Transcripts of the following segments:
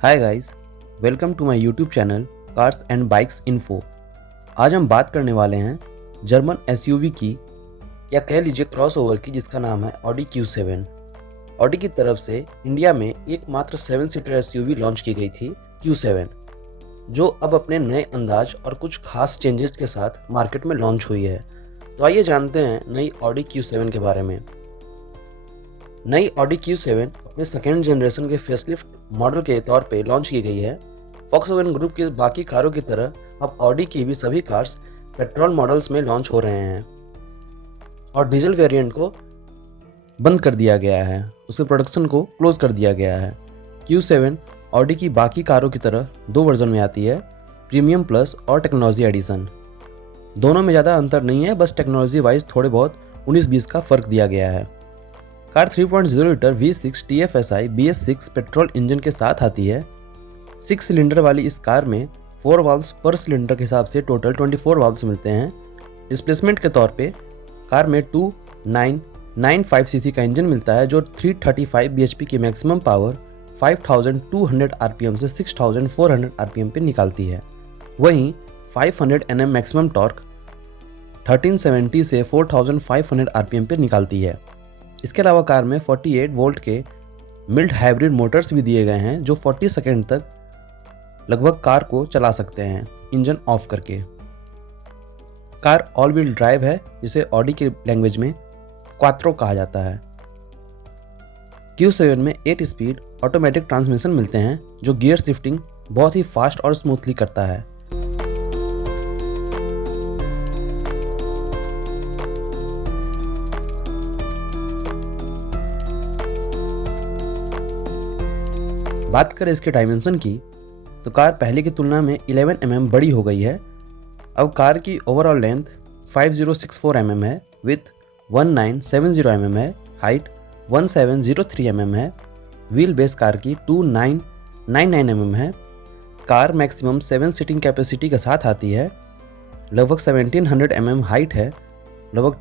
Hi guys, welcome to my YouTube channel cars and bikes info. आज हम बात करने वाले हैं जर्मन एसयूवी की, या कह लीजिए क्रॉसओवर की, जिसका नाम है ऑडी Q7। ऑडी की तरफ से इंडिया में एकमात्र 7 सीटर एसयूवी लॉन्च की गई थी Q7, जो अब अपने नए अंदाज और कुछ खास चेंजेस के साथ मार्केट में लॉन्च हुई है। तो आइए जानते हैं नई ऑडी Q7 के बारे में। नई ऑडी Q7 अपने सेकेंड जनरेशन के फेसलिफ्ट मॉडल के तौर पे लॉन्च की गई है। फॉक्सवैगन ग्रुप की बाकी कारों की तरह अब ऑडी की भी सभी कार्स पेट्रोल मॉडल्स में लॉन्च हो रहे हैं और डीजल वेरिएंट को बंद कर दिया गया है, उसके प्रोडक्शन को क्लोज कर दिया गया है। Q7 ऑडी की बाकी कारों की तरह 2 वर्जन में आती है, प्रीमियम प्लस और टेक्नोलॉजी एडिशन। दोनों में ज़्यादा अंतर नहीं है, बस टेक्नोलॉजी वाइज थोड़े बहुत 19-20 का फ़र्क दिया गया है। Car 3.0 litre V6 TFSI BS6 petrol engine के साथ आती है। 6 सिलेंडर वाली इस कार में 4 वाल्व्स पर सिलेंडर के हिसाब से टोटल 24 वाल्व्स मिलते हैं। डिस्प्लेसमेंट के तौर पे कार में 2995 सीसी का इंजन मिलता है, जो 335 bhp की मैक्सिमम पावर 5200 आरपीएम से 6400 आरपीएम पे निकालती है। वहीं 500 Nm मैक्सिमम टॉर्क 1370 से 4500 आरपीएम पे निकालती है। इसके अलावा कार में 48 वोल्ट के मिल्ट हाइब्रिड मोटर्स भी दिए गए हैं, जो 40 सेकेंड तक लगभग कार को चला सकते हैं इंजन ऑफ करके। कार ऑल व्हील ड्राइव है, जिसे ऑडी की लैंग्वेज में क्वात्रो कहा जाता है। Q7 में 8 स्पीड ऑटोमेटिक ट्रांसमिशन मिलते हैं, जो गियर शिफ्टिंग बहुत ही फास्ट और स्मूथली करता है। बात करें इसके डायमेंशन की, तो कार पहले की तुलना में 11 mm बड़ी हो गई है। अब कार की ओवरऑल लेंथ 5064 mm है, विथ 1970 mm है, हाइट 1703 mm है। व्हील बेस कार की 2999 mm है। कार मैक्सिमम 7 सीटिंग कैपेसिटी के साथ आती है। लगभग 1700 mm हाइट है। लगभग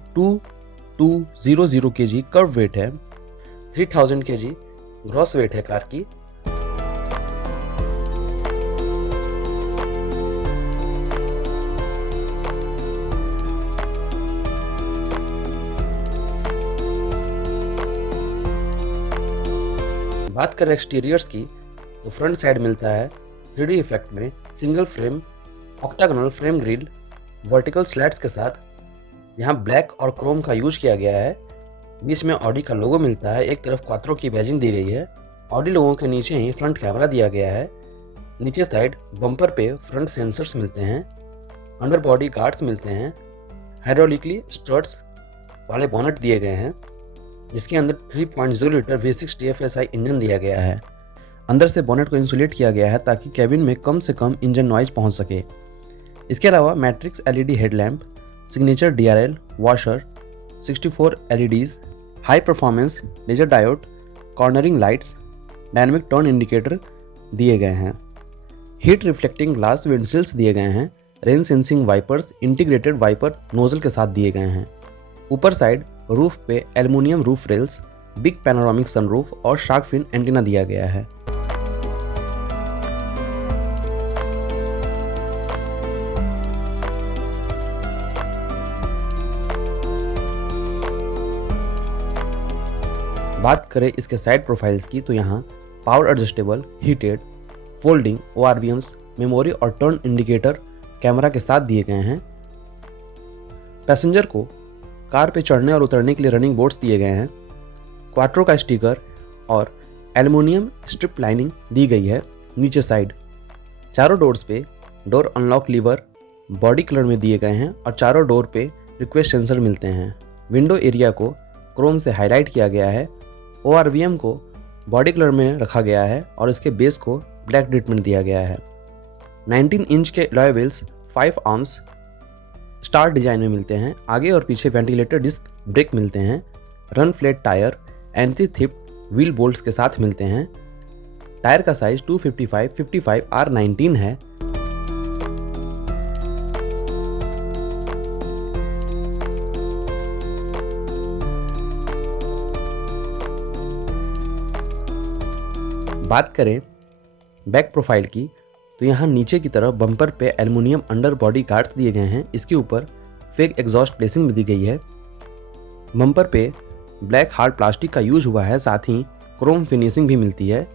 2200 kg कर्व वेट है। 3000 kg ग्रॉस वेट है कार की। बात करें एक्सटीरियर्स की, तो फ्रंट साइड मिलता है 3D इफेक्ट में single frame octagonal frame grill vertical slats के साथ। यहाँ ब्लैक और क्रोम का यूज किया गया है। बीच में ऑडी का लोगो मिलता है। एक तरफ क्वात्रो की बैजिंग दी गई है। ऑडी लोगों के नीचे ही फ्रंट कैमरा दिया गया है। नीचे साइड बम्पर पे फ्रंट सेंसर्स मिलते हैं। अंडर बॉडी गार्ड्स मिलते हैं। हाइड्रोलिकली स्टर्ट्स वाले बोनट दिए गए हैं, जिसके अंदर 3.0 लीटर V6 TFSI इंजन दिया गया है। अंदर से बोनेट को इंसुलेट किया गया है ताकि कैबिन में कम से कम इंजन नॉइज पहुंच सके। इसके अलावा matrix LED headlamp, signature DRL washer, 64 LEDs, high performance laser diode, cornering lights, dynamic turn indicator दिए गए हैं। हीट रिफ्लेक्टिंग ग्लास विंडशील्ड्स दिए गए हैं। Rain sensing wipers integrated wiper nozzle के साथ दिए गए हैं। ऊपर साइड रूफ पे aluminium roof rails, big panoramic sunroof और शार्क फिन एंटीना दिया गया है। बात करें इसके साइड प्रोफाइल्स की तो यहाँ power adjustable, heated, folding ORVMs, memory और टर्न इंडिकेटर कैमरा के साथ दिए गए हैं। पैसेंजर को कार पे चढ़ने और उतरने के लिए रनिंग बोर्ड्स दिए गए हैं। क्वाट्रो का स्टिकर और एल्युमिनियम स्ट्रिप लाइनिंग दी गई है नीचे साइड। चारों डोर्स पे door unlock lever body colour में दिए गए हैं और चारों डोर पे रिक्वेस्ट सेंसर मिलते हैं। विंडो एरिया को क्रोम से हाईलाइट किया गया है। ORVM को बॉडी कलर में रखा गया है और इसके बेस को ब्लैक ट्रीटमेंट दिया गया है। 19 इंच के alloy wheels 5 arms star design में मिलते हैं। आगे और पीछे वेंटिलेटर डिस्क ब्रेक मिलते हैं। Run flat tyre anti theft wheel bolts के साथ मिलते हैं। टायर का साइज 255/55 R19 है। बात करें बैक प्रोफाइल की तो यहाँ नीचे की तरफ बम्पर पे एल्युमिनियम अंडर बॉडी गार्ड्स दिए गए हैं। इसके ऊपर फेक एग्जॉस्ट प्लेसिंग भी दी गई है। बम्पर पे ब्लैक हार्ड प्लास्टिक का यूज हुआ है, साथ ही क्रोम फिनिशिंग भी मिलती है।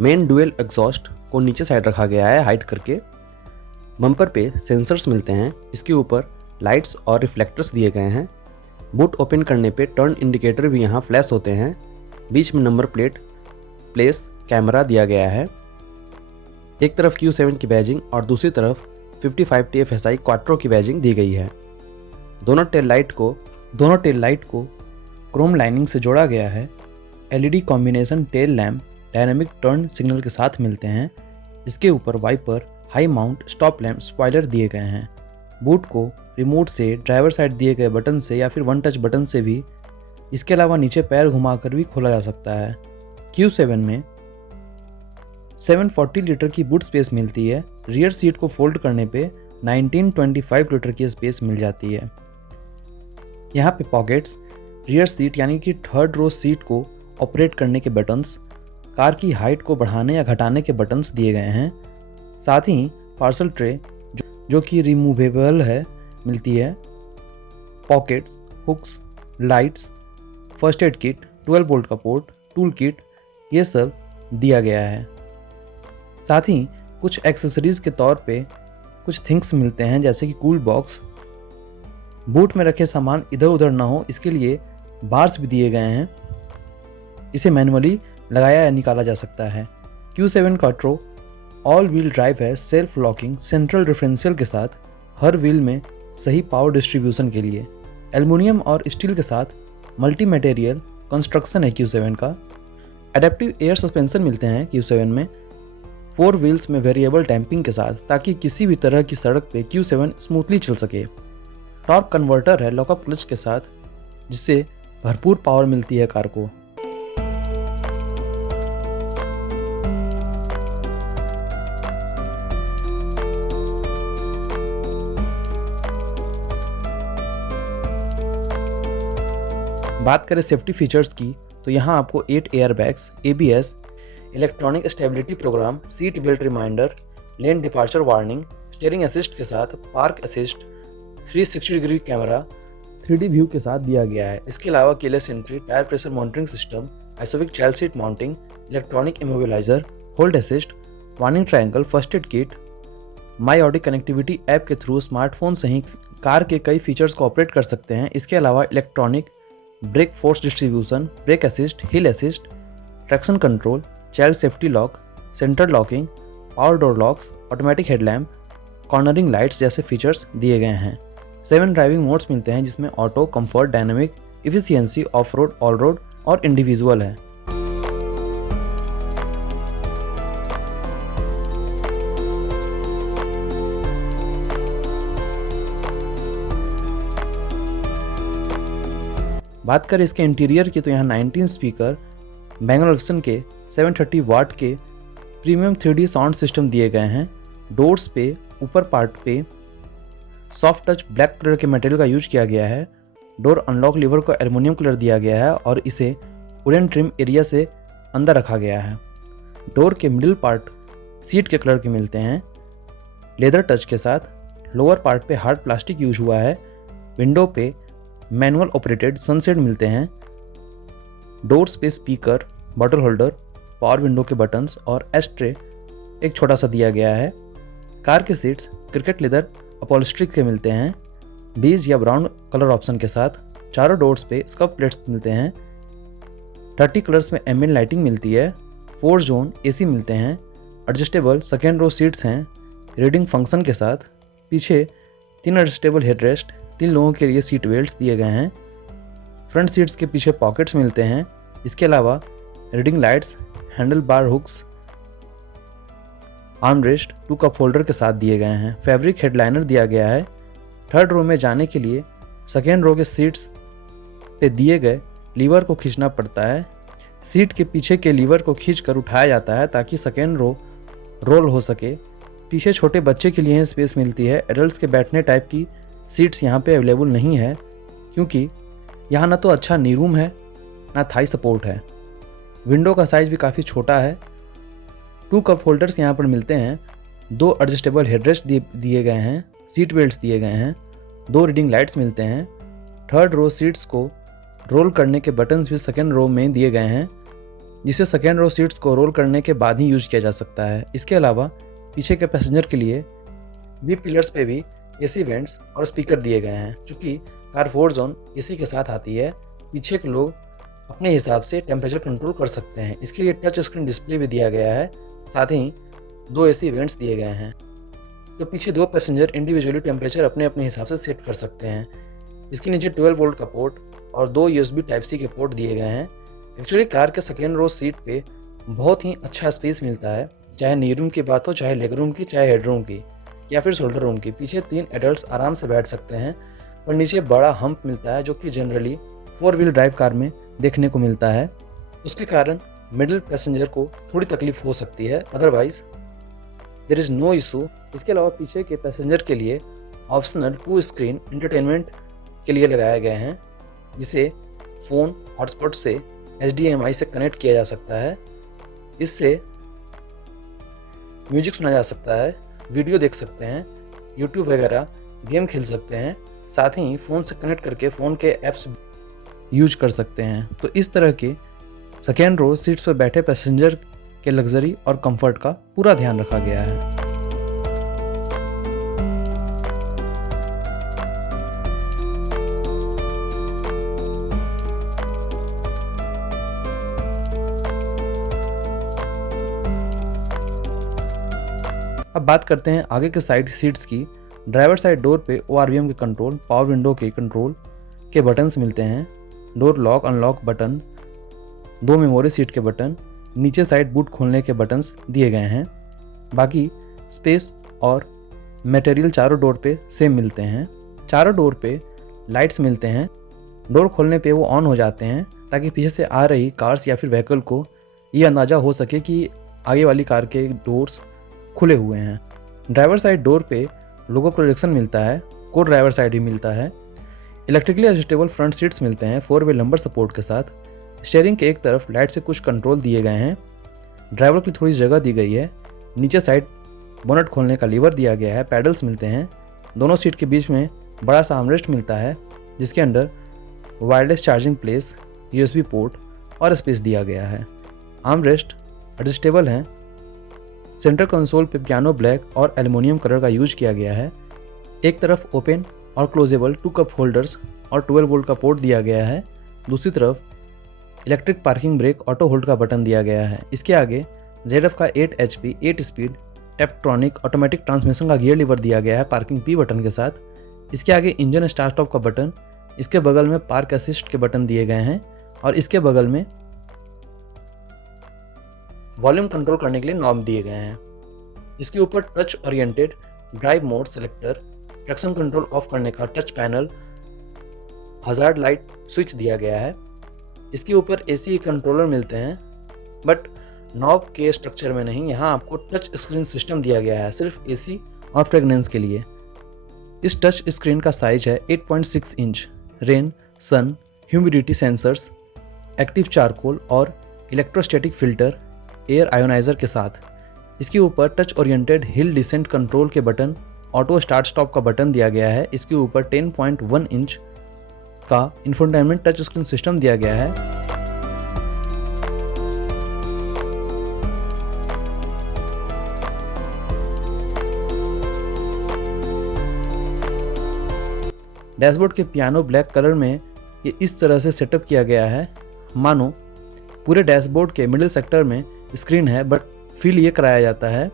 मेन डुअल एग्जॉस्ट को नीचे साइड रखा गया है हाइड करके। बम्पर पे सेंसर्स मिलते हैं। इसके ऊपर लाइट्स और रिफ्लेक्टर्स दिए गए हैं। बूट ओपन करने पे टर्न इंडिकेटर भी यहाँ फ्लैश होते हैं। बीच में नंबर प्लेट प्लेस कैमरा दिया गया है। एक तरफ Q7 की बैजिंग और दूसरी तरफ 55 TFSI क्वाट्रो की बैजिंग दी गई है। दोनों टेल लाइट को क्रोम लाइनिंग से जोड़ा गया है। LED combination tail lamp dynamic turn signal के साथ मिलते हैं। इसके ऊपर wiper, high mount, stop lamp, spoiler दिए गए हैं। बूट को रिमोट से, ड्राइवर साइड दिए गए बटन से या फिर वन टच बटन से भी, इसके अलावा नीचे पैर घुमाकर भी खोला जा सकता है। Q7 में 740 लीटर की बूट स्पेस मिलती है। रियर सीट को फोल्ड करने पे 1925 लीटर की स्पेस मिल जाती है। यहाँ पे पॉकेट्स, रियर सीट यानी कि थर्ड रो सीट को ऑपरेट करने के बटन्स, कार की हाइट को बढ़ाने या घटाने के बटन्स दिए गए हैं। साथ ही पार्सल ट्रे जो कि रिमूवेबल है मिलती है। Pockets, hooks, lights, first aid kit, 12 volt का पोर्ट, टूल किट, ये सब दिया गया है। साथ ही कुछ एक्सेसरीज के तौर पे कुछ थिंग्स मिलते हैं जैसे कि कूल बॉक्स। बूट में रखे सामान इधर उधर ना हो इसके लिए बार्स भी दिए गए हैं। इसे मैनुअली लगाया या निकाला जा सकता है। Q7 quattro all wheel drive है सेल्फ लॉकिंग सेंट्रल डिफरेंशियल के साथ, हर व्हील में सही पावर डिस्ट्रीब्यूशन के लिए। एल्युमिनियम और स्टील के साथ मल्टी मटेरियल कंस्ट्रक्शन है Q7 का। एडेप्टिव एयर सस्पेंशन मिलते हैं Q7 में 4 व्हील्स में वेरिएबल डैम्पिंग के साथ, ताकि किसी भी तरह की सड़क पे Q7 स्मूथली चल सके। टॉर्क कन्वर्टर है लॉकअप क्लच के साथ, जिससे भरपूर पावर मिलती है कार को। बात करें सेफ्टी फीचर्स की तो यहाँ आपको 8 air bags, ABS, electronic stability programme, seat belt reminder, lane departure warning, steering assist के साथ park assist, 360 degree camera 3D view के साथ दिया गया है। इसके अलावा keyless entry, tyre pressure monitoring system, ISOFIX child seat mounting, electronic immobiliser, hold assist, warning triangle, first aid kit, my Audi connectivity app के थ्रू स्मार्टफोन से ही कार के कई फीचर्स को ऑपरेट कर सकते हैं। इसके अलावा electronic brake force distribution, brake assist, हिल assist, traction control, child safety lock, centre locking, power door locks, automatic headlamp, cornering lights जैसे फीचर्स दिए गए हैं। 7 ड्राइविंग मोड्स मिलते हैं जिसमें auto, comfort, dynamic, efficiency, of road, all road और individual है। बात करें इसके इंटीरियर की तो यहाँ 19 स्पीकर बैंगल ऑल्सन के 730 वाट के प्रीमियम 3D साउंड सिस्टम दिए गए हैं। डोर्स पे ऊपर पार्ट पे सॉफ्ट टच ब्लैक कलर के मटेरियल का यूज किया गया है। डोर अनलॉक लीवर को एल्युमिनियम कलर दिया गया है और इसे वुडन ट्रिम एरिया से अंदर रखा गया है। डोर के मिडिल पार्ट सीट के कलर के मिलते हैं लेदर टच के साथ। लोअर पार्ट पे हार्ड प्लास्टिक यूज हुआ है। विंडो पे मैनुअल ऑपरेटेड सनसेट मिलते हैं। डोर्स पे speaker, bottle holder, power window के बटन्स और एस्ट्रे एक छोटा सा दिया गया है। कार के सीट्स क्रिकेट लेदर अपॉलिस्ट्री के मिलते हैं, बेज या ब्राउन कलर ऑप्शन के साथ। चारों डोर्स पे स्कफ प्लेट्स मिलते हैं। 30 कलर्स में एम्बिएंट लाइटिंग मिलती है। 4 जोन एसी मिलते हैं। एडजस्टेबल सेकेंड रो सीट्स हैं रीडिंग फंक्शन के साथ। पीछे 3 एडजस्टेबल हेडरेस्ट, 3 लोगों के लिए सीट बेल्ट्स दिए गए हैं। फ्रंट सीट्स के पीछे पॉकेट्स मिलते हैं। इसके अलावा reading lights, handle bar hooks, armrest 2 cup holder के साथ दिए गए हैं। फैब्रिक हेडलाइनर दिया गया है। थर्ड रो में जाने के लिए सेकेंड रो के सीट्स पे दिए गए लीवर को खींचना पड़ता है। सीट के पीछे के लीवर को खींचकर उठाया जाता है ताकि सेकेंड रो रोल हो सके। पीछे छोटे बच्चे के लिए स्पेस मिलती है। एडल्ट्स के बैठने टाइप की सीट्स यहाँ पे अवेलेबल नहीं है क्योंकि यहाँ ना तो अच्छा नी रूम है ना थाई सपोर्ट है। विंडो का साइज भी काफ़ी छोटा है। 2 कप होल्डर्स यहाँ पर मिलते हैं। 2 एडजस्टेबल हेडरेस्ट दिए गए हैं। सीट बेल्ट्स दिए गए हैं। 2 रीडिंग लाइट्स मिलते हैं। थर्ड रो सीट्स को रोल करने के बटन्स भी सेकेंड रो में दिए गए हैं, जिसे सेकेंड रो सीट्स को रोल करने के बाद ही यूज किया जा सकता है। इसके अलावा पीछे के पैसेंजर के लिए बी पिलर्स पे भी एसी वेंट्स और स्पीकर दिए गए हैं। चूँकि कार 4 जोन एसी के साथ आती है, पीछे के लोग अपने हिसाब से टेम्परेचर कंट्रोल कर सकते हैं। इसके लिए टच स्क्रीन डिस्प्ले भी दिया गया है। साथ ही 2 एसी वेंट्स दिए गए हैं, तो पीछे 2 पैसेंजर इंडिविजुअली टेम्परेचर अपने अपने हिसाब से सेट कर सकते हैं। इसके नीचे 12 वोल्ट का पोर्ट और 2 USB टाइप सी के पोर्ट दिए गए हैं। एक्चुअली कार के सेकेंड रो सीट पे बहुत ही अच्छा स्पेस मिलता है, चाहे नी रूम की बात हो, चाहे लेग रूम की, चाहे हेड रूम की या फिर शोल्डर रूम की। पीछे 3 एडल्ट्स आराम से बैठ सकते हैं और नीचे बड़ा हम्प मिलता है जो कि जनरली 4 व्हील ड्राइव कार में देखने को मिलता है। उसके कारण मिडिल पैसेंजर को थोड़ी तकलीफ हो सकती है, otherwise there is no issue. इसके अलावा पीछे के पैसेंजर के लिए ऑप्शनल 2 स्क्रीन एंटरटेनमेंट के लिए लगाए गए हैं, जिसे फ़ोन हॉटस्पॉट से HDMI से कनेक्ट किया जा सकता है। इससे म्यूजिक सुना जा सकता है, वीडियो देख सकते हैं, यूट्यूब वगैरह गेम खेल सकते हैं। साथ ही फ़ोन से कनेक्ट करके फ़ोन के ऐप्स यूज कर सकते हैं। तो इस तरह के सेकेंड रो सीट्स पर बैठे पैसेंजर के लग्जरी और कंफर्ट का पूरा ध्यान रखा गया है। अब बात करते हैं आगे के साइड सीट्स की। ड्राइवर साइड डोर पे ORVM के कंट्रोल, पावर विंडो के कंट्रोल के बटन्स मिलते हैं। Door lock unlock button, 2 memory seat के बटन, नीचे साइड बूट खोलने के बटन्स दिए गए हैं। बाकी स्पेस और मटेरियल चारों डोर पे सेम मिलते हैं। चारों डोर पे लाइट्स मिलते हैं। डोर खोलने पे वो ऑन हो जाते हैं ताकि पीछे से आ रही कार्स या फिर व्हीकल को ये अंदाज़ा हो सके कि आगे वाली कार के डोर्स खुले हुए हैं। ड्राइवर साइड डोर पे लोगो प्रोजेक्शन मिलता है। को ड्राइवर साइड भी मिलता है। इलेक्ट्रिकली एडजस्टेबल फ्रंट सीट्स मिलते हैं 4 वे लंबर सपोर्ट के साथ। स्टीयरिंग के एक तरफ लाइट से कुछ कंट्रोल दिए गए हैं। ड्राइवर की थोड़ी जगह दी गई है। नीचे साइड बोनट खोलने का लीवर दिया गया है। पैडल्स मिलते हैं। दोनों सीट के बीच में बड़ा सा आर्मरेस्ट मिलता है, जिसके अंदर wireless charging place, USB port और स्पेस दिया गया है। आर्मरेस्ट एडजस्टेबल हैं। सेंटर कंसोल पे पियानो ब्लैक और एल्युमिनियम कलर का यूज किया गया है। एक तरफ ओपन और क्लोजेबल 2 कप होल्डर्स और 12 वोल्ट का पोर्ट दिया गया है। दूसरी तरफ electric parking brake auto hold का बटन दिया गया है। इसके आगे ZF का 8 HP 8 स्पीड टेप्ट्रॉनिक ऑटोमेटिक ट्रांसमिशन का गियर लीवर दिया गया है पार्किंग P बटन के साथ। इसके आगे इंजन स्टार्ट स्टॉप का बटन, इसके बगल में पार्क असिस्ट के बटन दिए गए हैं और इसके बगल में वॉल्यूम कंट्रोल करने के लिए नॉब दिए गए हैं। इसके ऊपर touch oriented drive mode selector, traction control of करने का touch panel, hazard light switch दिया गया है। इसके ऊपर AC कंट्रोलर मिलते हैं, बट नॉब के स्ट्रक्चर में नहीं। यहाँ आपको टच स्क्रीन सिस्टम दिया गया है सिर्फ AC और फ्रेगनेंस के लिए। इस टच स्क्रीन का साइज है 8.6 इंच। रेन, सन, ह्यूमिडिटी सेंसर्स, एक्टिव चारकोल और इलेक्ट्रोस्टैटिक फिल्टर, एयर आयोनाइजर के साथ। इसके ऊपर touch oriented hill descent control के बटन, ऑटो स्टार्ट स्टॉप का बटन दिया गया है। इसके ऊपर 10.1 इंच का इंफोटेनमेंट टच स्क्रीन सिस्टम दिया गया है। डैशबोर्ड के पियानो ब्लैक कलर में ये इस तरह से सेटअप किया गया है मानो पूरे डैशबोर्ड के मिडिल सेक्टर में स्क्रीन है, बट फील ये कराया जाता है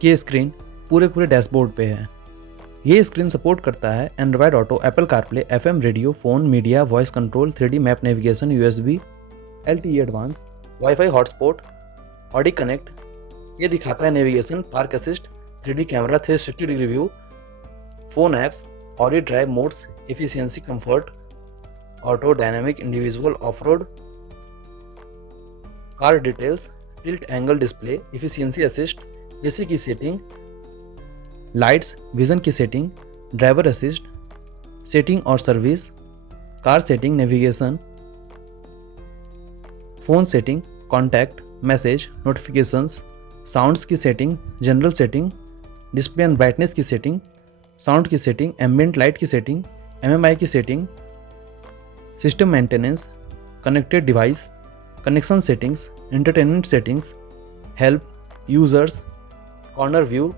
कि ये स्क्रीन पूरे डैशबोर्ड पे है। ये स्क्रीन सपोर्ट करता है Android auto, Apple CarPlay, FM radio, phone, media, voice control, 3D map navigation, USB, LTE advance, wifi hotspot, Audi connect. ये दिखाता है navigation, park assist, 3D camera, 360 degree view, phone apps, Audi drive modes, efficiency, comfort, auto, dynamic, individual, of road, car details, tilt angle display, efficiency assist, AC की setting, lights, vision की setting, driver assist, setting और service, car setting, navigation, phone setting, contact, message, notifications, sounds की setting, general setting, display and brightness की setting, sound की setting, ambient light की setting, MMI की setting, system maintenance, connected device, connection settings, entertainment settings, help, users, corner view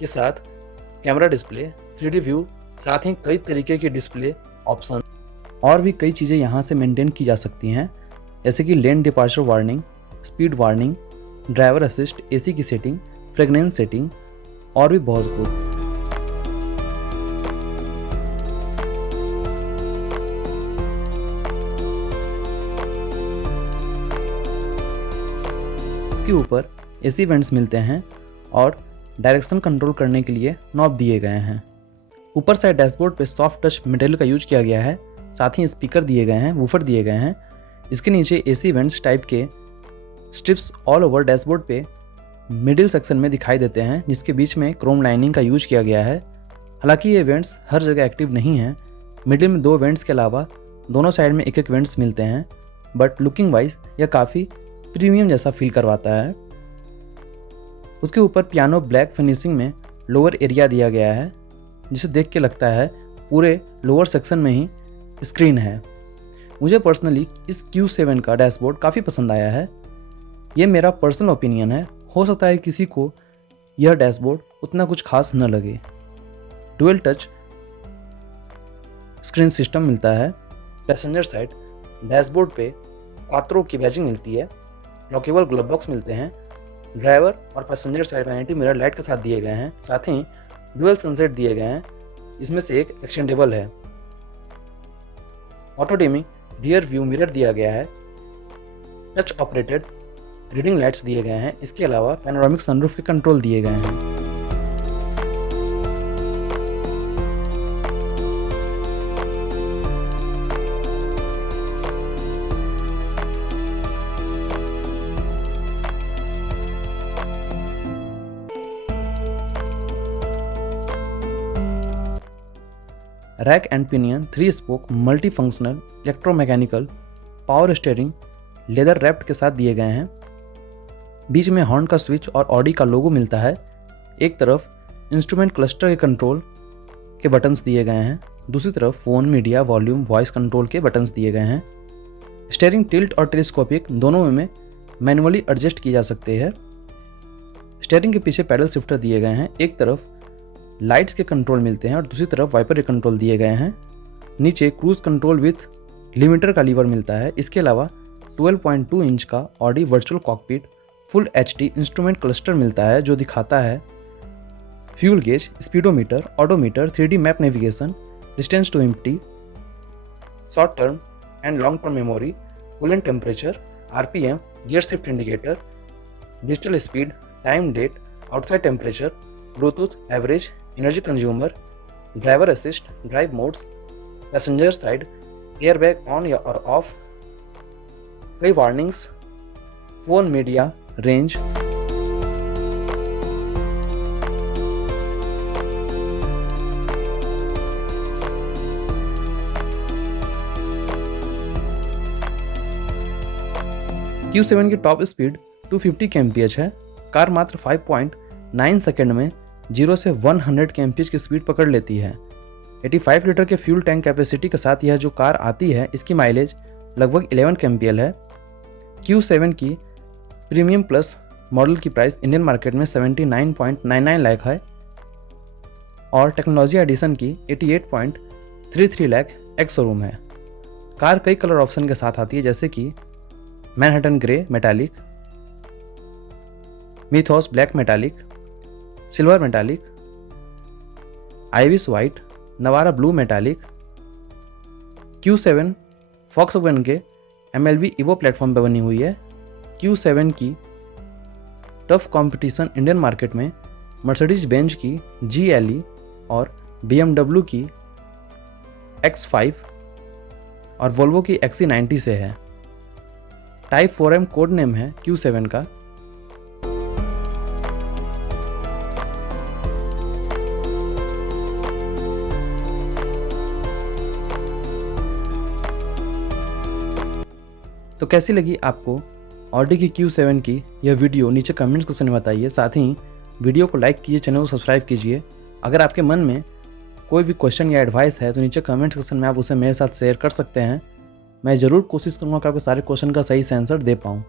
के साथ camera display, 3D view, साथ ही कई तरीके की डिस्प्ले ऑप्शन और भी कई चीज़ें यहाँ से मेंटेन की जा सकती हैं, जैसे कि लेन departure warning, speed warning, driver assist, AC की सेटिंग, फ्रेगनेंस सेटिंग और भी बहुत कुछ। के ऊपर AC वेंट्स मिलते हैं और डायरेक्शन कंट्रोल करने के लिए नॉब दिए गए हैं। ऊपर साइड डैशबोर्ड पे सॉफ्ट टच मटेरियल का यूज किया गया है, साथ ही स्पीकर दिए गए हैं, वूफर दिए गए हैं। इसके नीचे AC वेंट्स टाइप के स्ट्रिप्स ऑल ओवर डैशबोर्ड पे मिडिल सेक्शन में दिखाई देते हैं, जिसके बीच में क्रोम लाइनिंग का यूज किया गया है। हालांकि ये वेंट्स हर जगह एक्टिव नहीं हैं। मिडिल में 2 वेंट्स के अलावा दोनों साइड में एक वेंट्स मिलते हैं, बट लुकिंग वाइज यह काफ़ी प्रीमियम जैसा फील करवाता है। उसके ऊपर पियानो ब्लैक फिनिशिंग में लोअर एरिया दिया गया है, जिसे देख के लगता है पूरे लोअर सेक्शन में ही स्क्रीन है। मुझे पर्सनली इस Q7 का डैशबोर्ड काफ़ी पसंद आया है। ये मेरा पर्सनल ओपिनियन है, हो सकता है किसी को यह डैशबोर्ड उतना कुछ खास न लगे। डुअल टच स्क्रीन सिस्टम मिलता है। पैसेंजर साइड डैशबोर्ड पे पात्रों की बैजिंग मिलती है। लॉकेबल ग्लव बॉक्स मिलते हैं। ड्राइवर और passenger side vanity mirror light के साथ दिए गए हैं। साथ ही डुअल सनसेट दिए गए हैं, इसमें से एक एक्सटेंडेबल है। Auto dimming rear view mirror दिया गया है। टच ऑपरेटेड रीडिंग लाइट्स दिए गए हैं। इसके अलावा पैनोरामिक सनरूफ के कंट्रोल दिए गए हैं। Rack and pinion 3 spoke multi functional electromechanical power steering leather wrapped के साथ दिए गए हैं। बीच में हॉर्न का स्विच और ऑडी का लोगो मिलता है। एक तरफ इंस्ट्रूमेंट क्लस्टर के कंट्रोल के बटन्स दिए गए हैं, दूसरी तरफ phone, media, volume, voice control के बटन्स दिए गए हैं। स्टीयरिंग टिल्ट और टेलीस्कोपिक दोनों में मैनुअली एडजस्ट की जा सकते हैं। स्टीयरिंग के पीछे पैडल शिफ्टर दिए गए हैं। एक तरफ लाइट्स के कंट्रोल मिलते हैं और दूसरी तरफ वाइपर के कंट्रोल दिए गए हैं। नीचे क्रूज कंट्रोल विथ लिमिटर का लीवर मिलता है। इसके अलावा 12.2 इंच का Audi virtual cockpit full HD instrument cluster मिलता है, जो दिखाता है fuel gauge, speedometer, odometer, 3D map navigation, distance to empty, short term and long term memory, coolant temperature, RPM, gear shift indicator, digital speed, time date, outside temperature, Bluetooth, average, energy consumer, driver assist, drive modes, passenger side, airbag on या और of, कई warnings, phone, media, range. Q7 की top speed 250 kmph है। Car मात्र 5.9 second में 0 से 100 kmph की speed पकड़ लेती है। 85 लीटर के फ्यूल टैंक कैपेसिटी के साथ यह जो कार आती है, इसकी माइलेज लगभग 11 kmpl है। Q7 की प्रीमियम प्लस मॉडल की प्राइस इंडियन मार्केट में 79.99 लाख है और टेक्नोलॉजी एडिशन की 33 लाख एक्स शोरूम है। कार कई कलर ऑप्शन के साथ आती है जैसे कि Manhattan grey metallic, Mythos black metallic, silver metallic, Ibis white, Navarra blue metallic. Q7 Volkswagen के MLB इवो प्लेटफॉर्म पर बनी हुई है। Q7 की टफ कंपटीशन इंडियन मार्केट में मर्सिडीज बेंज की GLE और BMW की X5 और वोल्वो की XC90 से है। टाइप 4M कोड नेम है Q7 का। तो कैसी लगी आपको ऑडी की Q7 की यह वीडियो, नीचे कमेंट्स सेक्शन में बताइए। साथ ही वीडियो को लाइक कीजिए, चैनल को सब्सक्राइब कीजिए। अगर आपके मन में कोई भी क्वेश्चन या एडवाइस है तो नीचे कमेंट सेक्शन में आप उसे मेरे साथ शेयर कर सकते हैं। मैं ज़रूर कोशिश करूँगा कि आपके सारे क्वेश्चन का सही से आंसर दे पाऊँ।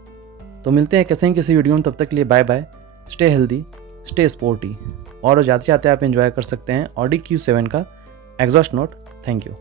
तो मिलते हैं किसी वीडियो में, तब तक के लिए bye bye. Stay healthy, stay sporty. और जाते जाते आप एंजॉय कर सकते हैं ऑडी Q7 का एग्जॉस्ट नोट। Thank you.